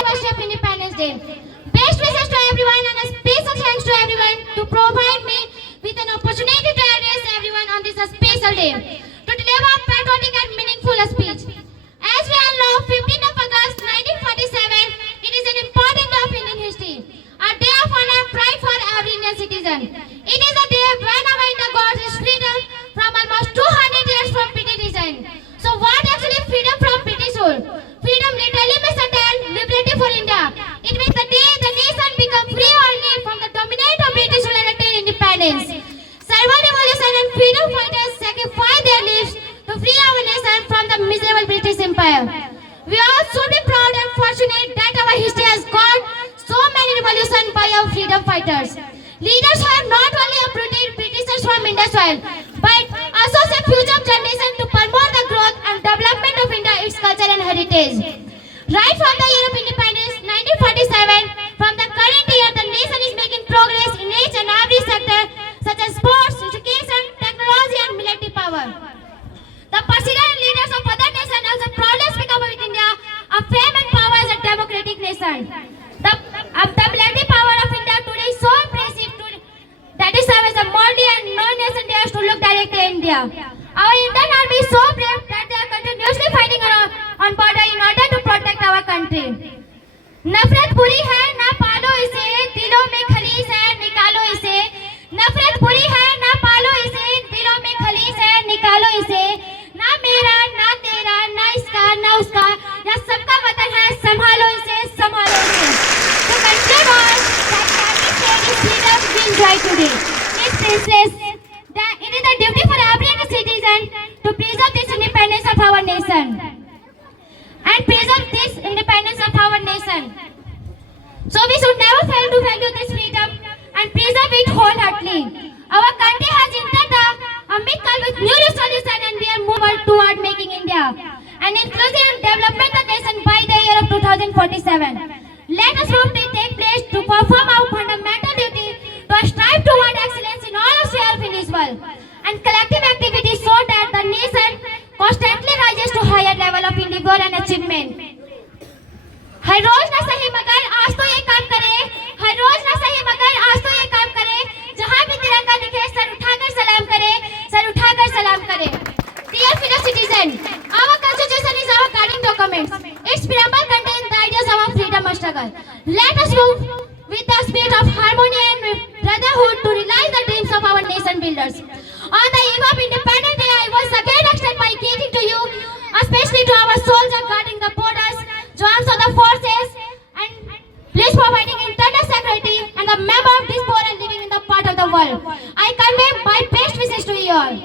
anniversary of Independence Day. Best wishes to everyone and a special thanks to everyone to provide me with an opportunity to address everyone on this special day to deliver a patriotic and meaningful speech. As we all know, 15th of August 1947, it is an important day of Indian history, a day of honor and pride for every Indian citizen. It is a day when our India got its freedom from almost 200 years from British design. So what actually freedom from British rule? Freedom literally means a liberty for India. It means the day the nation become free only from the dominant of British rule and attain independence. Civil revolution and freedom fighters sacrificed their lives to free our nation from the miserable British Empire. We all should be proud and fortunate that our history has got so many revolutions by our freedom fighters. Leaders have not only uprooted Britishers from India's soil, but also set future generations to promote the growth and development of India, its culture and heritage. Right from the year of independence, 1947, from the current year, the nation is making progress in each and every sector, such as sports, education, technology, and military power. The president and leaders of other nations also proudly speak about India, a fame and power as a democratic nation. The military power of India today is so impressive that it serves as a model and no nation dares to look directly at India. Our Indian army is so brave that they are continuously fighting on border in order to protect our country. नफरत बुरी है ना पालो इसे, दिलों में खलीस है निकालो इसे. नफरत बुरी है ना पालो इसे, दिलों में खलीस है निकालो इसे. ना मेरा ना तेरा ना इसका ना उसका, यह सबका वतन है, संभालो इसे संभालो इसे. The country was that every state is freedom we enjoy today. It's priceless. It is the duty for every citizen to preserve this independence of our nation. And preserve this independence of our nation. So we should never fail to value this freedom and preserve it wholeheartedly. Our country has entered a mid-curve with new resolution and we are moving toward making India an inclusive and developmental nation by the year of 2047. Let us hope they take place to perform our fundamental duty to strive toward excellence in all spheres of this world and collective activities so that the nation constantly rises to higher level of endeavor and achievement. हर रोज ना सही मगर आज तो ये काम करे, हर रोज ना सही मगर आज तो ये काम करे, जहाँ भी तिरंगा दिखे सर उठाकर सलाम करे, सर उठाकर सलाम करे. Dear fellow citizen, our constitution is our guiding document. Its preamble contains the ideas of our freedom struggle. Let us move with the spirit of harmony and brotherhood to realize the dreams of our nation builders. On the eve of Independence Day, I once again extend my greeting to you, especially to our soldiers guarding the borders, arms of the forces, and police providing internal security, and the member of diaspora living in the part of the world. I convey my best wishes to you all.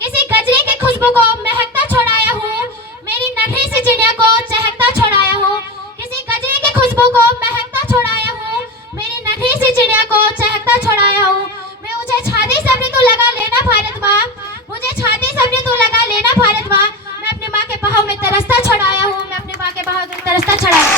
किसी गजरे की खुशबू को महकता छोड़ाया हूँ, मेरी नन्ही सी चिड़िया को चहकता छोड़ाया हूँ. किसी गजरे की खुशबू को महकता छोड़ाया हूँ, मेरी नन्ही सी चिड़िया को चहकता छोड़ाया हूँ. मैं मुझे छाती सबने तू लगा लेना भारत माँ, मुझे छाती सबने तू लगा लेना भारत माँ. मैं अपने माँ के बहाव में तरसता छड़ाया हूँ, मैं अपने माँ के बहाव में तरसता छड़ाया.